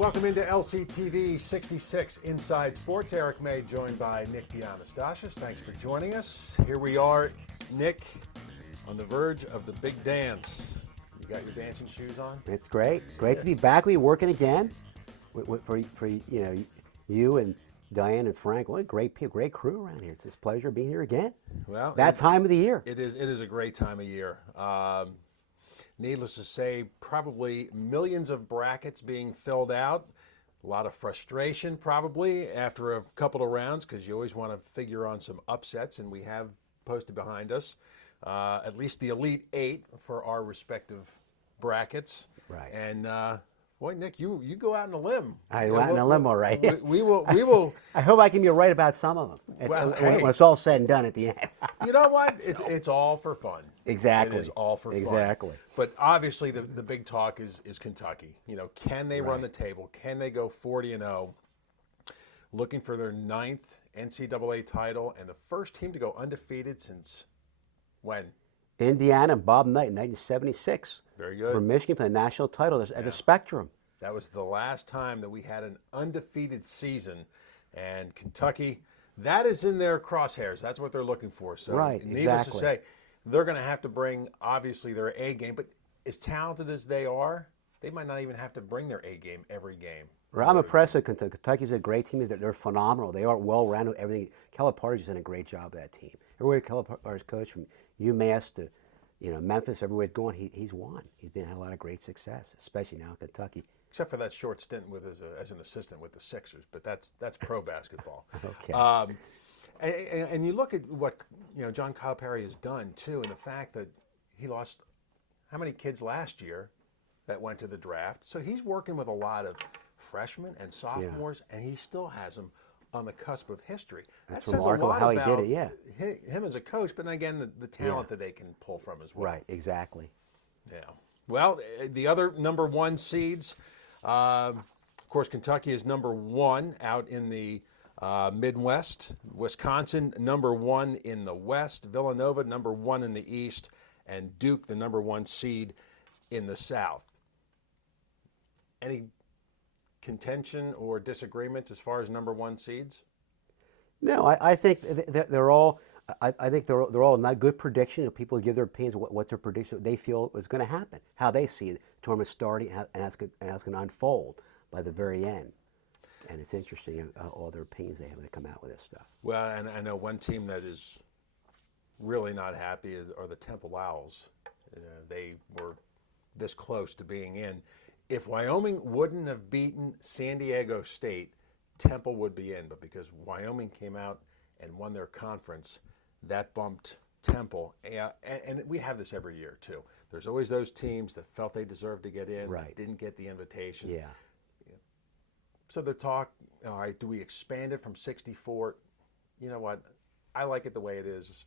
Welcome into LCTV 66 Inside Sports. Eric May joined by Nick Dianastasis. Thanks for joining us. Here we are, Nick, on the verge of the big dance. You got your dancing shoes on? It's great. Great to be back. We working again for you and Diane and Frank. What a great people, great crew around here. It's a pleasure being here again. Well, that time of the year. It is a great time of year. Needless to say, probably millions of brackets being filled out. A lot of frustration probably after a couple of rounds because you always want to figure on some upsets, and we have posted behind us at least the Elite Eight for our respective brackets. Right. And boy, Nick, you go out on a limb. I went out on a limb, all right. We will. I hope I can be right about some of them when it's all said and done at the end. You know what? It's all for fun. Exactly. It is all for fun. Exactly. But obviously, the big talk is Kentucky. You know, can they run the table? Can they go 40-0? Looking for their 9th NCAA title and the first team to go undefeated since when? Indiana and Bob Knight in 1976. Very good. For Michigan for the national title at the Spectrum. That was the last time that we had an undefeated season. And Kentucky, that is in their crosshairs. That's what they're looking for. So needless to say, they're going to have to bring, obviously, their A game. But as talented as they are, they might not even have to bring their A game every game. Well, I'm impressed with Kentucky. Kentucky's a great team. They're phenomenal. They are well-rounded. Everything. Calipari's done a great job with that team. Everywhere Calipari's coached, from UMass to Memphis, everywhere he's going, he's won. He's had a lot of great success, especially now in Kentucky. Except for that short stint with as an assistant with the Sixers, but that's pro basketball. Okay. And you look at what John Calipari has done too, and the fact that he lost how many kids last year that went to the draft. So he's working with a lot of freshmen and sophomores, and he still has them on the cusp of history. That's that says remarkable a lot how about he did it. him as a coach, but again, the talent that they can pull from as well. Right. Exactly. Yeah. Well, the other number one seeds. Of course, Kentucky is number one out in the Midwest. Wisconsin, number one in the West. Villanova, number one in the East. And Duke, the number one seed in the South. Any contention or disagreement as far as number one seeds? No, I think they're all. I think they're all not good prediction. People give their opinions what their prediction they feel is going to happen, how they see the tournament starting, and how it's going to unfold by the very end. And it's interesting all their opinions they have when they come out with this stuff. Well, and I know one team that is really not happy are the Temple Owls. They were this close to being in. If Wyoming wouldn't have beaten San Diego State, Temple would be in. But because Wyoming came out and won their conference, that bumped Temple. And we have this every year, too. There's always those teams that felt they deserved to get in, didn't get the invitation. Yeah. So the talk, all right, do we expand it from 64? You know what? I like it the way it is.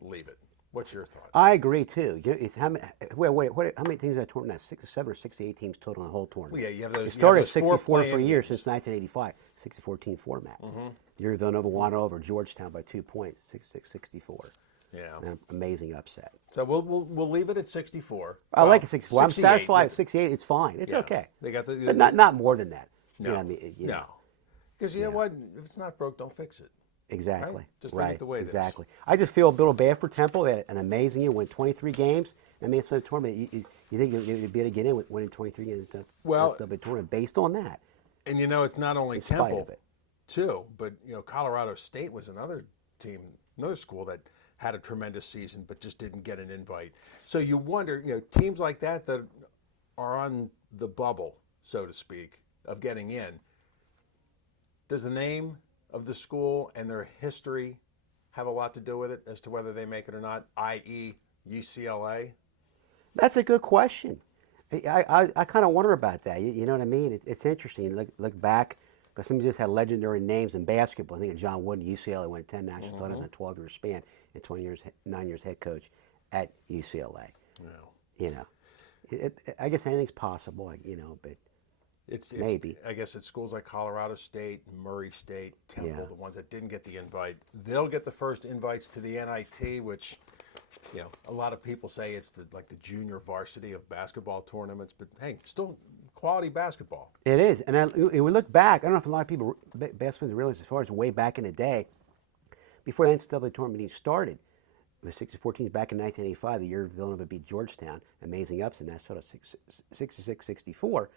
Leave it. What's your thought? I agree, too. It's how many teams in that tournament? 7 or 68 teams total in the whole tournament. Well, yeah, you have those. It started at 64 for a year games. since 1985, 64-team format. The year Villanova won over Georgetown by 2 points, 66-64. Yeah. An amazing upset. So we'll leave it at 64. I like it 64. I'm 68, satisfied yeah. at 68. It's fine. It's okay. They got the but not more than that. No. You know what I mean? No. Because you know what? If it's not broke, don't fix it. Exactly. Right? Just leave it the way it is. I just feel a little bad for Temple. They had an amazing year, won 23 games. I mean, it's a tournament. You think you'd be able to get in with winning 23 games? Well, it's a big tournament based on that. And it's not only Temple, too, but Colorado State was another team, another school that had a tremendous season, but just didn't get an invite. So you wonder, teams like that are on the bubble, so to speak, of getting in. Does the name of the school and their history have a lot to do with it as to whether they make it or not, i.e. UCLA? That's a good question. I kind of wonder about that. You know what I mean? It's interesting. Look back, because some just had legendary names in basketball. I think John Wooden, UCLA, won 10 national titles in a 12-year span, and 9 years head coach at UCLA. I guess anything's possible, but maybe. I guess it's schools like Colorado State, Murray State, Temple, the ones that didn't get the invite. They'll get the first invites to the NIT, which, a lot of people say it's the junior varsity of basketball tournaments. But hey, still quality basketball. It is. And we look back, I don't know if a lot of people, basketball fans realize as far as way back in the day, before the NCAA tournament even started, it was 64 teams back in 1985, the year Villanova beat Georgetown, amazing upset, and that's sort of 66-64.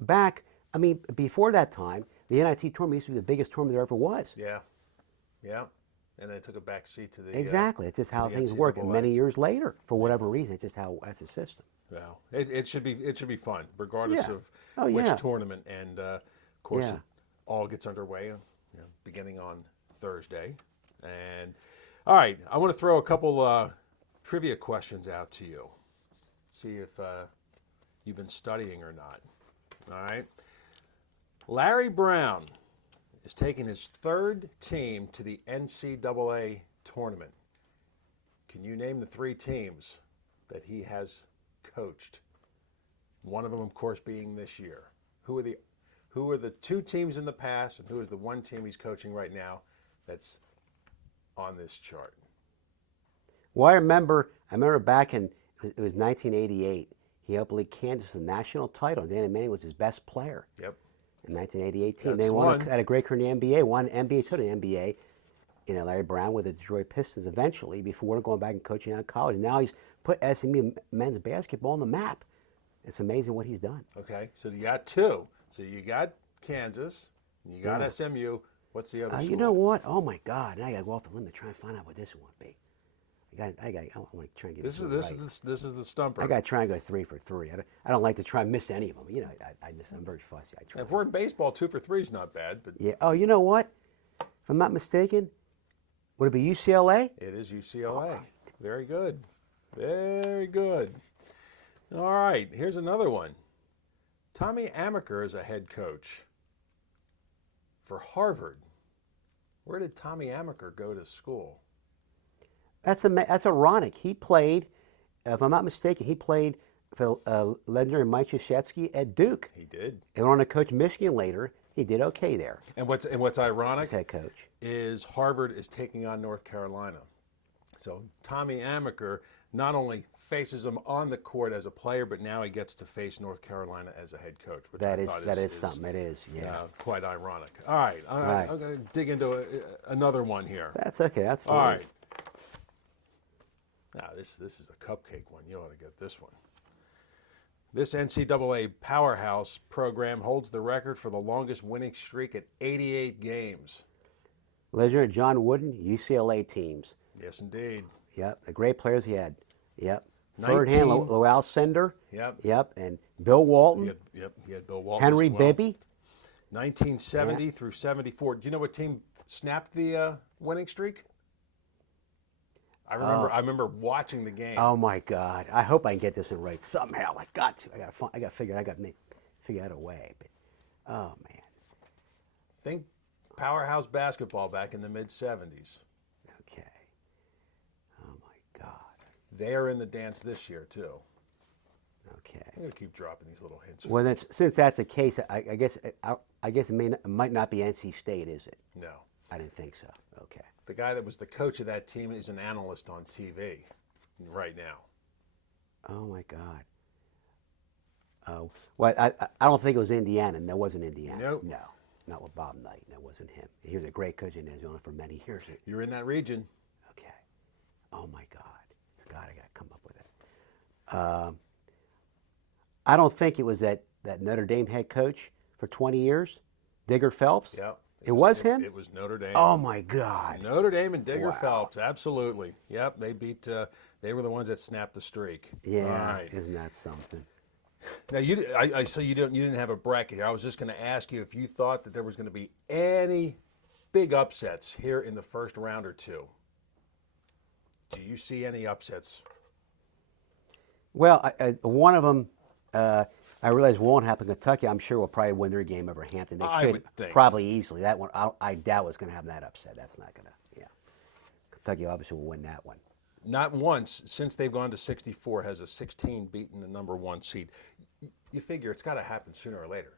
Back, I mean, before that time, the NIT tournament used to be the biggest tournament there ever was. Yeah, yeah. And they took a back seat to the Exactly. It's just how things NCAA. work. And many years later, for whatever reason, it's just how that's the system. Well, it should be fun, regardless Yeah. of which yeah. tournament. And of course, Yeah. it all gets underway, beginning on Thursday. And all right, I want to throw a couple trivia questions out to you. See if you've been studying or not. All right. Larry Brown is taking his third team to the NCAA tournament. Can you name the three teams that he has coached? One of them, of course, being this year. Who are the two teams in the past, and who is the one team he's coaching right now that's on this chart? Well, I remember back in, it was 1988, he helped lead Kansas to the national title. Danny Manning was his best player. Yep. In 1988 team. That's They one. had a great career in the NBA, won NBA to the NBA, Larry Brown with the Detroit Pistons eventually before going back and coaching out of college. Now he's put SMU men's basketball on the map. It's amazing what he's done. Okay, so you got two. So you got Kansas, and you got SMU. What's the other school? You know what? Oh my God! Now I got to go off the limb to try and find out what this one would be. I want to try and get This is the stumper. I got to try and go 3 for 3. I don't like to try and miss any of them. I'm very fussy. I try. If we're in baseball, 2 for 3 is not bad. But Yeah. Oh, you know what? If I'm not mistaken, would it be UCLA? it is UCLA. Very good. Very good. All right, here's another one. Tommy Amaker is a head coach for Harvard. Where did Tommy Amaker go to school? That's ironic. He played, if I'm not mistaken, he played for legendary Mike Krzyzewski at Duke. He did. And went on to coach Michigan later. He did okay there And what's ironic as head coach. is Harvard is taking on North Carolina. So Tommy Amaker not only faces them on the court as a player, but now he gets to face North Carolina as a head coach. Which That I is thought something. It is, yeah. Quite ironic. All right, Right. I'm going to dig into another one here. That's okay. That's fine. All right. Now, this is a cupcake one. You ought to get this one. This NCAA powerhouse program holds the record for the longest winning streak at 88 games. Legendary John Wooden, UCLA teams. Yes, indeed. Yep. The great players he had. Yep. 19. Third hand, Lowell Sender. Yep. Yep. And Bill Walton. He had Bill Walton. Henry as well. Bibby. 1970 through 74. Do you know what team snapped the winning streak? I remember watching the game. Oh my God! I hope I can get this one right somehow. I got to. I got to figure out a way. But oh man. Think powerhouse basketball back in the mid 70s. Okay. Oh my God. They are in the dance this year too. Okay. I'm gonna keep dropping these little hints. Well, since that's the case, I guess it might not be NC State, is it? No. I didn't think so. Okay. The guy that was the coach of that team is an analyst on TV right now. Oh my God. Oh well, I don't think it was Indiana. That wasn't Indiana. Nope. No, not with Bob Knight. That wasn't him. He was a great coach in Arizona for many years. You're in that region. Okay. Oh my God. God, I got to come up with it. I don't think it was that Notre Dame head coach for 20 years, Digger Phelps. Yeah. It was him? It was Notre Dame. Oh my God. Notre Dame and Digger Wow. Phelps, absolutely. Yep, they beat. They were the ones that snapped the streak. Yeah. All right. Isn't that something? Now I saw you didn't have a bracket here. I was just going to ask you if you thought that there was going to be any big upsets here in the first round or two. Do you see any upsets? Well, one of them, I realize won't happen. Kentucky, I'm sure, will probably win their game over Hampton. They I should would think. probably easily. That one, I doubt was going to have that upset. That's not going to. Yeah. Kentucky obviously will win that one. Not once since they've gone to 64 has a 16 beaten the number one seed. You figure it's got to happen sooner or later.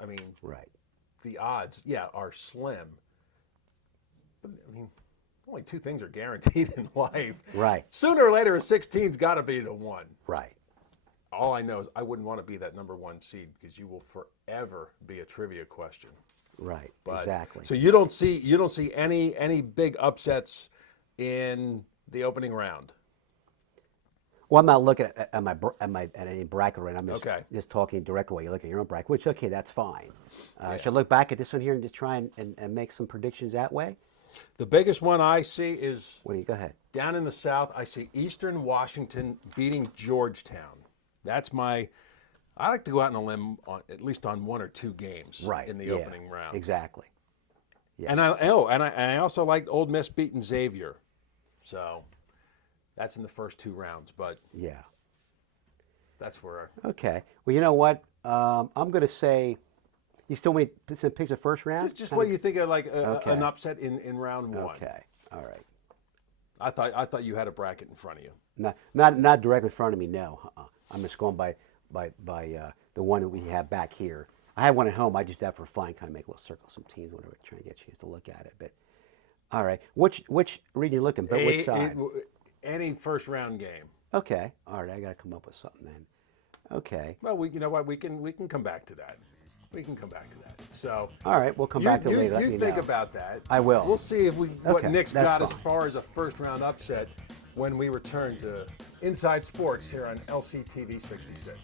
I mean, Right. the odds, are slim. But, I mean, only two things are guaranteed in life. Right. Sooner or later, a 16's got to be the one. Right. all I know is I wouldn't want to be that number 1 seed because you will forever be a trivia question. Right. But, Exactly. So you don't see any big upsets in the opening round. Well, I'm not looking at any bracket right now. I'm just, Okay. just talking directly while you're looking at your own bracket, which, okay, that's fine. Yeah. Should I look back at this one here and just try and make some predictions that way? The biggest one I see is What do you, go ahead. down in the South. I see Eastern Washington beating Georgetown. That's I like to go out on a limb at least on 1 or 2 games Right. in the yeah, opening round. Exactly. Yeah. And I also liked Old Miss beating Xavier. So that's in the first 2 rounds, but Yeah. that's where Okay. Well, you know what? I'm going to say, you still want to pick the first round? just what you think of like Okay. an upset in round 1. Okay. All right. I thought you had a bracket in front of you. Not directly in front of me. No. I'm just going by the one that we have back here. I had one at home. I just did that for fun, kind of make a little circle, some teams, whatever, try and get a chance to look at it. But all right, which region you looking? But which side? Any first round game. Okay. All right. I got to come up with something then. Okay. Well, you know what? We can come back to that. We can come back to that. So. All right. We'll come back to it later. Let You me think know. about that. I will. We'll see if what Okay, Nick's that's got as fine. far as a first round upset when we return to Inside Sports here on LCTV 66.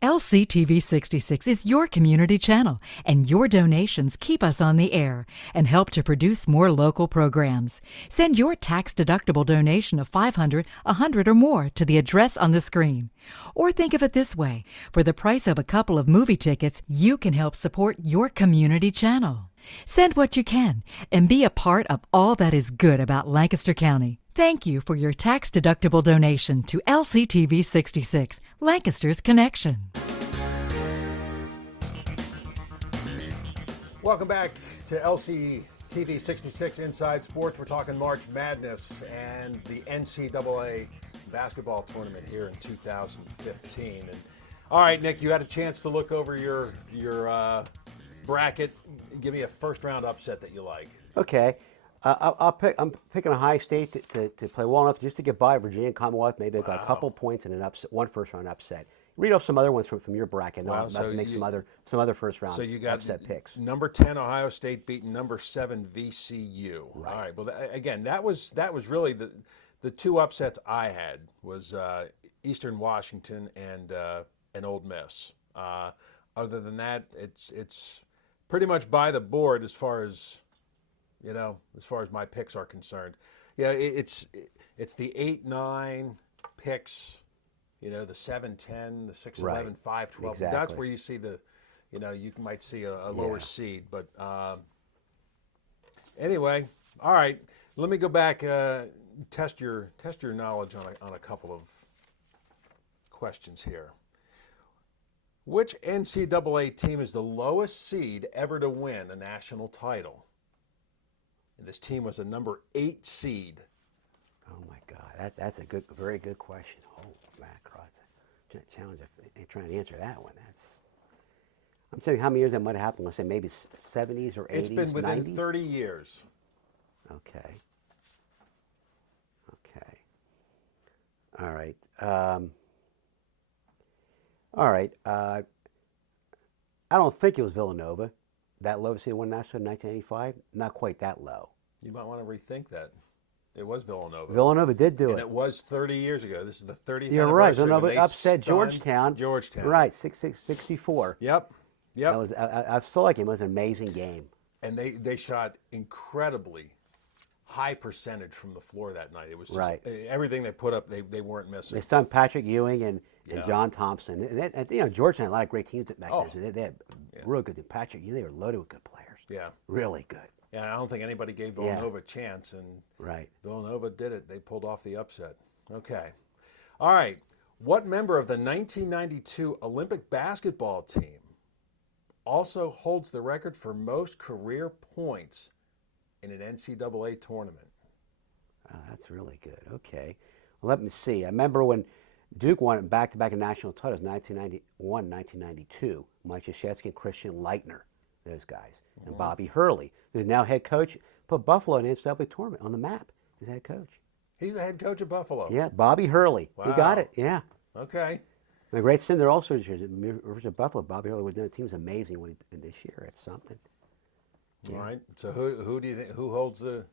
LCTV 66 is your community channel, and your donations keep us on the air and help to produce more local programs. Send your tax-deductible donation of $500, $100, or more to the address on the screen. Or think of it this way: for the price of a couple of movie tickets, you can help support your community channel. Send what you can and be a part of all that is good about Lancaster County. Thank you for your tax-deductible donation to LCTV 66, Lancaster's Connection. Welcome back to LCTV 66 Inside Sports. We're talking March Madness and the NCAA basketball tournament here in 2015. And all right, Nick, you had a chance to look over your bracket. Give me a first round upset that you like. Okay. I'm picking Ohio State to play well enough just to get by Virginia and Commonwealth. Maybe I've got a couple points and an upset, one first round upset. Read off some other ones from your bracket. And Wow, I'm about so to make you- some other first round So you got upset picks. number 10 Ohio State beating number 7 VCU. Right. All right. Well, again, that was really the 2 upsets I had was Eastern Washington and Old Miss. Other than that, it's pretty much by the board as far as my picks are concerned. Yeah, it's the 8-9 picks. The 7-10, the 6-11, Right. 5-12. Exactly. That's where you see you might see a lower Yeah. seed. But anyway, all right. Let me go back. Test your knowledge on a couple of questions here. Which NCAA team is the lowest seed ever to win a national title? And this team was a number 8 seed. Oh my God, that's a very good question. Oh, macro, that's a challenge. Trying to answer that one. I'm saying how many years that might have happened. Let's say maybe 70s or 80s, It's been within 90s. 30 years. Okay. All right. All right. I don't think it was Villanova. That low seed won national in 1985. Not quite that low. You might want to rethink that. It was Villanova. Villanova did do And it. it was 30 years ago. This is the 30th You're right. anniversary when Villanova they upset stunned Georgetown. Georgetown. Right. 64. Yep. That was. I saw that game. It was an amazing game. And they shot incredibly high percentage from the floor that night. It was just, Right. everything they put up, they weren't missing. They stunned Patrick Ewing and Yeah. John Thompson. And Georgetown had a lot of great teams back Oh. then. So they had real good. Patrick Ewing, they were loaded with good players. Yeah. Really good. And I don't think anybody gave Villanova a chance, and Right. Villanova did it. They pulled off the upset. Okay. All right. What member of the 1992 Olympic basketball team also holds the record for most career points in an NCAA tournament? That's really good. Okay. Well, let me see. I remember when Duke won back-to-back national titles, 1991, 1992. Mike Krzyzewski and Christian Leitner, those guys. And Bobby Hurley, who's now head coach, put Buffalo in the NCAA tournament on the map as head coach. He's the head coach of Buffalo. Yeah, Bobby Hurley. He got Wow. it. Yeah. Okay. The great Cinder also this year. Versus Buffalo, Bobby Hurley was doing. The team's amazing in this year. It's something. All right. So who do you think holds the?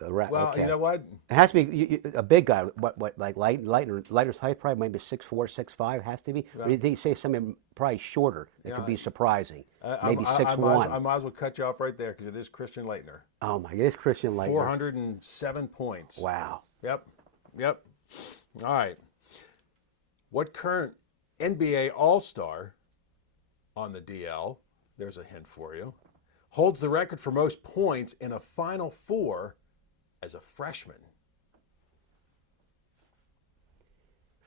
Well, okay. you know what? It has to be a big guy. What like Leitner's height probably maybe 6'4", 6'5", has to be. Or you think you say something probably shorter? It could be surprising. Maybe 6'1". I might as well cut you off right there because it is Christian Leitner. Oh my! It is Christian Leitner. 407 points. Wow. Yep. All right. What current NBA All-Star on the DL? There's a hint for you. Holds the record for most points in a Final Four as a freshman.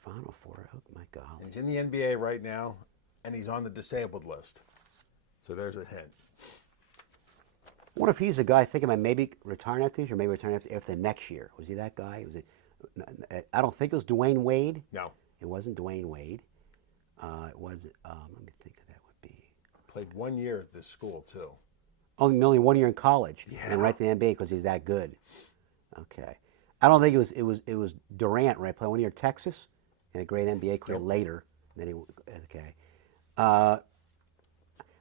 Final Four. Oh my God. And he's in the NBA right now, and he's on the disabled list. So there's a hint. I wonder if he's a guy thinking about maybe retiring after this, or maybe retiring after the next year. Was he that guy? Was it? I don't think it was Dwayne Wade. No. It wasn't Dwayne Wade. It was. Let me think. That would be. Played 1 year at this school too. Only 1 year in college, Yeah. and right to the NBA because he's that good. Okay. I don't think it was Durant, right? Played 1 year at Texas, and a great NBA career later. Then he okay. I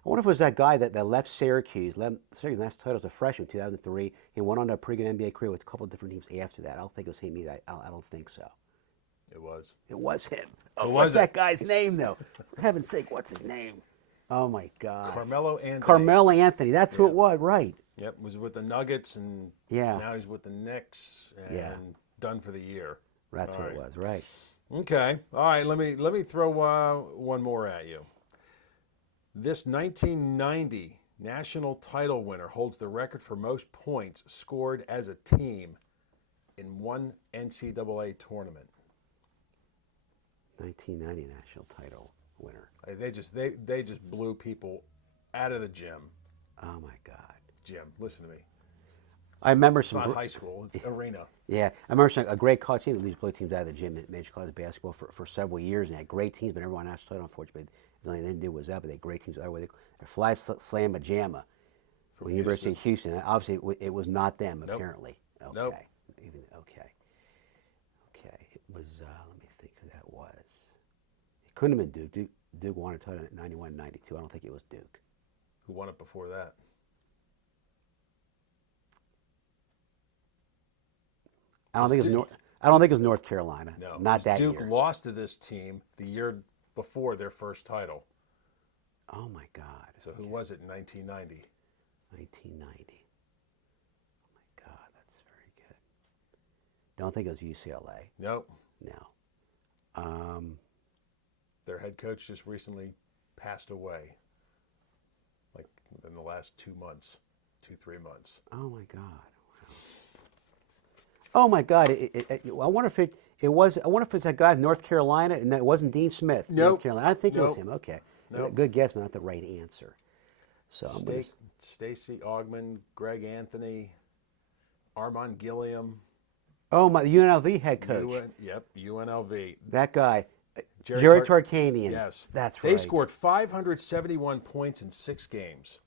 wonder if it was that guy that left Syracuse. Syracuse last title as a freshman, 2003. He went on to a pretty good NBA career with a couple of different teams after that. I don't think it was him either. I don't think so. It was. It was him. What's that guy's name, though? For heaven's sake, what's his name? Oh, my God. Carmelo Anthony. Carmelo Anthony. That's who it was, right. Yep, was with the Nuggets, and Yeah. now he's with the Knicks, and Yeah. done for the year. That's All what right. it was, right. Okay. All right. Let me throw one more at you. This 1990 national title winner holds the record for most points scored as a team in one NCAA tournament. 1990 national title winner. They just blew people out of the gym. Oh, my God. Gym. Listen to me. I remember It's not high school. It's arena. Yeah, I remember a great college team. These blew teams out of the gym at major college basketball for several years, and they had great teams, but everyone national title, unfortunately, the only thing they didn't do was that, but they had great teams. They Fly Slam Majama from University of Houston. And obviously, it was not them, Nope. apparently. Okay. Nope. Okay. It was, let me think who that was. It couldn't have been Duke. Duke won a title in 91, 92. I don't think it was Duke. Who won it before that? I don't think it was North Carolina. No. Not that Duke year. lost to this team the year before their first title. Oh, my God. So who was it in 1990? 1990. Oh, my God, that's very good. Don't think it was UCLA. Nope. No. Their head coach just recently passed away. Like within the last 2 months, 3 months. Oh, my God. Wow. Oh, my God. I wonder if it was. I wonder if it's that guy in North Carolina, and that wasn't Dean Smith. Nope. North Carolina. I think it was Nope. him. Okay. Nope. Good guess, but not the right answer. So I'm gonna, Stacey Augmon, Greg Anthony, Armand Gilliam. oh, my UNLV head coach. UNLV. That guy, Jerry Jerry Tarkanian. Yes. That's They right. scored 571 points in 6 games.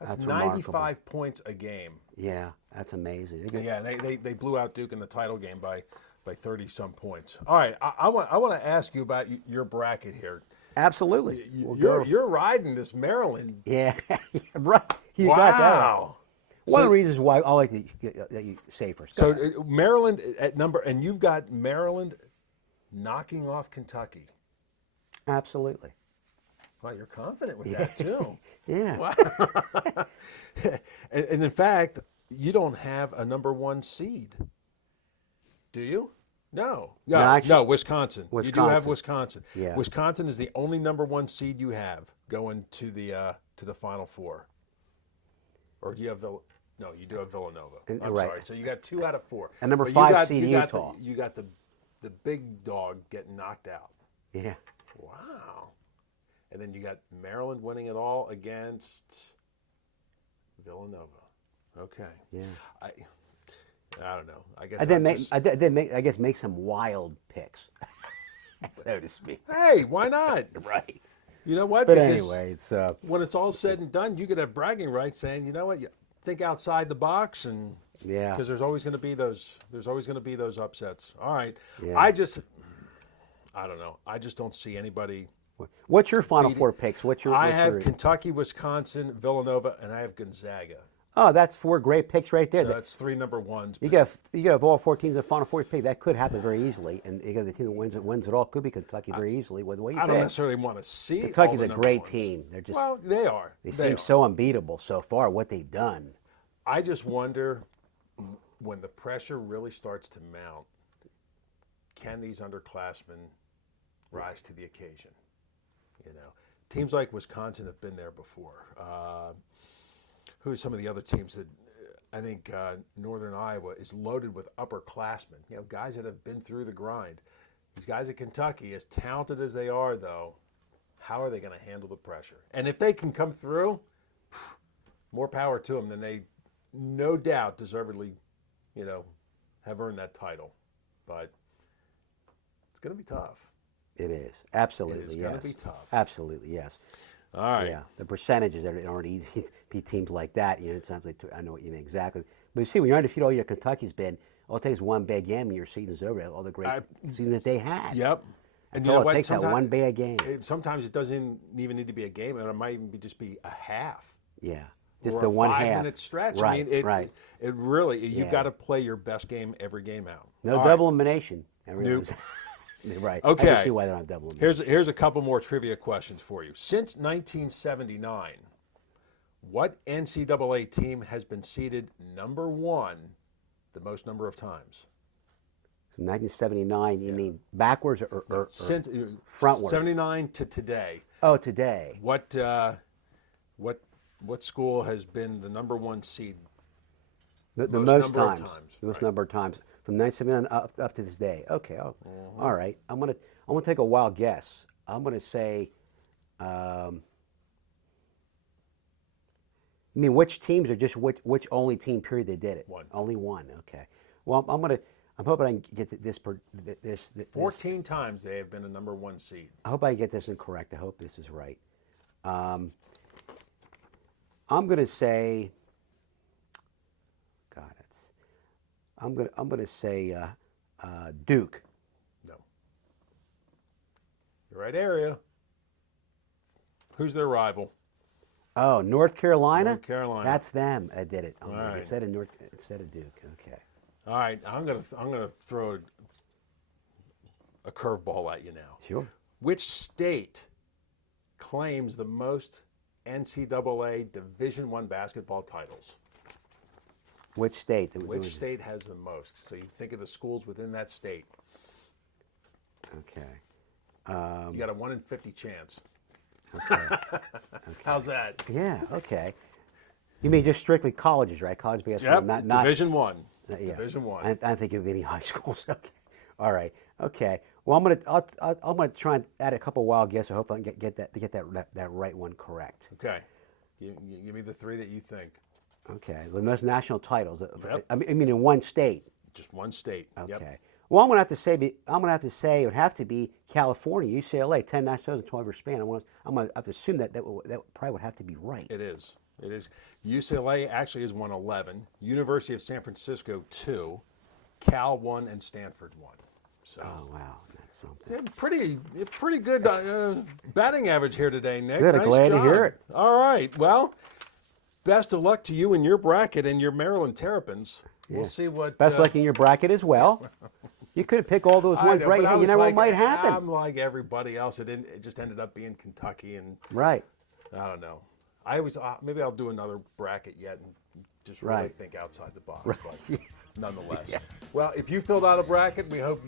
That's 95 remarkable. points a game. Yeah, that's amazing. Yeah, they blew out Duke in the title game by 30-some points. All right, I want to ask you about your bracket here. Absolutely. We'll go. You're riding this Maryland. Yeah, right. You Wow. got that. One of the reasons why I like that you say first. Go ahead. So Maryland at number, and you've got Maryland knocking off Kentucky. Absolutely. Wow, you're confident with that too. Yeah. Wow. and in fact, you don't have a number 1 seed, do you? No. No, actually- Wisconsin. You do have Wisconsin. Yeah. Wisconsin is the only number 1 seed you have going to the Final Four. Or do you have No, you do have Villanova. I'm right. sorry. So you got 2 out of 4. And number But 5 seed you got Utah. You got the big dog getting knocked out. Yeah. Wow. And then you got Maryland winning it all against Villanova. Okay. Yeah. I don't know. I guess I guess make some wild picks, so to speak. Hey, why not? Right. You know what? But Because anyway, it's when it's all said and done, you could have bragging rights saying, you know what, you think outside the box and Yeah. Because there's always going to be those. There's always going to be those upsets. All right. Yeah. I don't know. I just don't see anybody. What's your Final Four picks? I have Kentucky, Wisconsin, Villanova, and I have Gonzaga. Oh, that's 4 great picks right there. So that's 3 number ones. You got all 4 teams in the Final Four pick. That could happen very easily, and you got the team that wins it all. Could be Kentucky very easily with the way you I don't pick. necessarily want to see. Kentucky's all a the great number ones. team. They're just Well, they are. They seem so unbeatable so far. What they've done. I just wonder when the pressure really starts to mount. Can these underclassmen rise to the occasion? You know, teams like Wisconsin have been there before. Who are some of the other teams that I think Northern Iowa is loaded with upperclassmen? You know, guys that have been through the grind. These guys at Kentucky, as talented as they are, though, how are they going to handle the pressure? And if they can come through, more power to them. Then they, no doubt, deservedly, have earned that title. But it's going to be tough. It is. Absolutely, It is yes. going to be tough. Absolutely, yes. All right. Yeah, the percentages aren't easy. Be teams like that, it's something I know what you mean exactly. But you see, when you're undefeated all year, Kentucky's been. All it takes is one bad game, and your season's over. All the great season that they had. Yep. And all it takes that one bad game. Sometimes it doesn't even need to be a game, and it might even just be a half. Yeah, just or the a one 5-minute stretch. Right, I mean, right. It really, you've got to play your best game every game out. No All double elimination. Nope. Right. Okay. I can see why they're not double elimination. Here's a couple more trivia questions for you. Since 1979, what NCAA team has been seeded number 1 the most number of times? 1979, you mean backwards or Since frontwards? 79 to today. Oh, today. What school has been the number 1 seed? The most times. The most number of times from 1979 up to this day. Okay. Oh, all right. I'm gonna take a wild guess. I'm gonna say. You mean which teams or just which only team period they did it? One. Only one. Okay. Well, I'm hoping I can get this 14 times they have been a number 1 seed. I hope I get this incorrect. I hope this is right. I'm going to say. God, I'm going to say Duke. No. The right area. Who's their rival? Oh, North Carolina. North Carolina. That's them. I did it. All right. Instead of Duke. Okay. All right, I'm gonna throw a curveball at you now. Sure. Which state claims the most NCAA Division I basketball titles? Which state? Which state has the most? So you think of the schools within that state. Okay. You got a 1 in 50 chance. Okay. How's that? Yeah. Okay. You mean just strictly colleges, right? College basketball, Yep. not Division I. yeah. Division I. I don't think of any high schools. Okay. All right. Okay. Well, I'm gonna try and add a couple wild guesses. Hopefully, I can get that right one correct. Okay. Give me the 3 that you think. Okay. The most national titles. Yep. I mean, in one state. Just one state. Okay. Yep. Well, I'm gonna have to say it would have to be California, UCLA, 10 national titles in 12-year span. I'm gonna have to assume that probably would have to be right. It is. It is. UCLA actually has won 11. University of San Francisco 2. Cal 1 and Stanford 1. So Oh wow, that's something. pretty good batting average here today, Nick. Good, I'm Nice glad to job. hear it. All right. Well, best of luck to you in your bracket and your Maryland Terrapins. We'll see what. Best luck in your bracket as well. You could pick all those I ones know, right. but I You was never know what like, might happen. I'm like everybody else. It just ended up being Kentucky, and Right. I don't know. I always maybe I'll do another bracket yet and just really Right. think outside the box. But nonetheless, well, if you filled out a bracket, we hope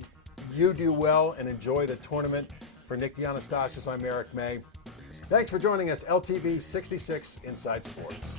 you do well and enjoy the tournament. For Nick Dianastasis, I'm Eric May. Thanks for joining us, LTV 66 Inside Sports.